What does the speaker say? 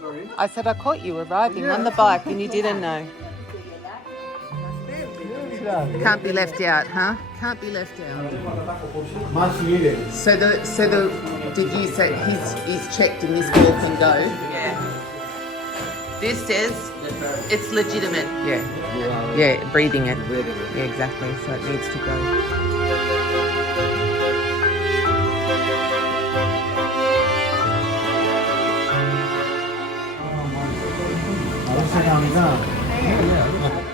Sorry? I said I caught you arriving on the bike and you didn't know. Can't be left out, huh? Can't be left out. Much needed. So did you say he's checked and this ball can go? Yeah. This says it's legitimate. Yeah. Yeah, breathing it. Yeah, exactly. So it needs to go. 사람이가